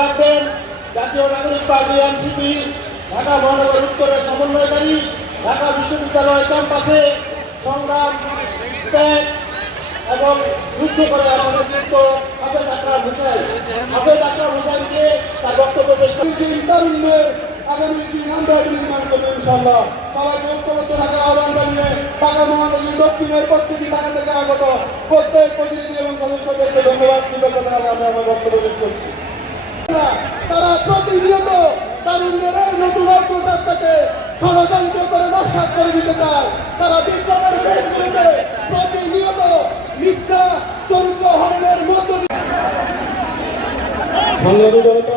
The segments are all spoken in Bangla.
রাখবেন। জাতীয় নাগরিক পার্টি, এনসিপি, ঢাকা মহানগর উত্তরের সমন্বয়কারী, ঢাকা বিশ্ববিদ্যালয় ক্যাম্পাসে সংগ্রাম, ত্যাগ এবং যুদ্ধ করে আমাদের নেতৃত্ব হাফেজ আকরাম হুসাইন। হাফেজ আকরাম হুসাইনকে তার বক্তব্য পেশ করে দিন আগামী দিন আমরা নির্মাণ করব ইনশাল্লাহ সবাইকে ঐক্যবদ্ধ থাকার আহ্বান জানিয়ে ঢাকা মহানগরী দক্ষিণের প্রত্যেকটি ঢাকা থেকে আগত প্রত্যেক প্রতিনিধি এবং সদস্যদেরকে ধন্যবাদ, কৃতজ্ঞতা আমি আমার বক্তব্য পেশ করছি। তারা প্রতিনিয়ত তারুণ্যের এই নতুন অগ্রযাত্রাকে ষড়যন্ত্র করে নস্বাত করে দিতে চায়। তারা বিপ্লবের পেজগুলোতে প্রতিনিয়ত মিথ্যা চরিত্র হরণের মধ্য দিয়ে সংগ্রামী জনতা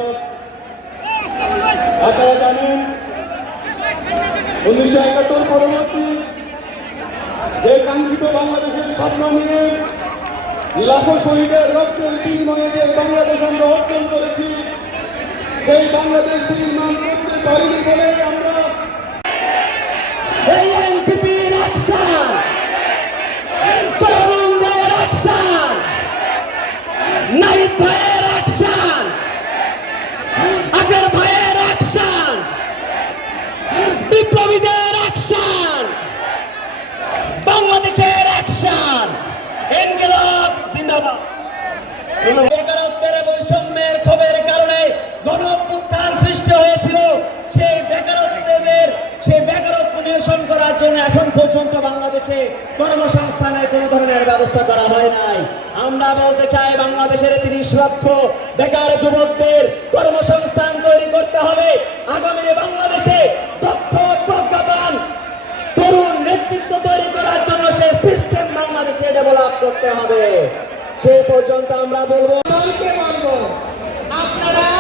আপনারা জানেন, উনিশশো একাত্তর পরবর্তী যে কাঙ্ক্ষিত বাংলাদেশের স্বপ্ন নিয়ে লাখো শহীদের রক্তের বিনিময়ে যে বাংলাদেশ আমরা অর্জন করেছি, সেই বাংলাদেশ নির্মাণ করতে পারিনি বলে আমরা এই এনসিপির অ্যাকশন তরুণদের অ্যাকশন নাইট ভাইয়ের অ্যাকশন আগের ভাইয়ের অ্যাকশন বিপ্লবীদের অ্যাকশন বাংলাদেশের অ্যাকশন এনগেলব জিন্দাবাদ! বেকারত্বের বৈষম্যের ক্ষোভের কারণে গণ সৃষ্টি হয়েছিল। সেই সেই বেকারত্ব নিরসন করার জন্য এখন পর্যন্ত বাংলাদেশে কর্মসংস্থানের কোনো ধরনের ব্যবস্থা করা হয় নাই। আমরা বলতে চাই, বাংলাদেশের তিরিশ লক্ষ বেকার যুবকদের কর্মসংস্থান তৈরি করতে হবে। করতে হবে। সে পর্যন্ত আমরা বলব আপনারা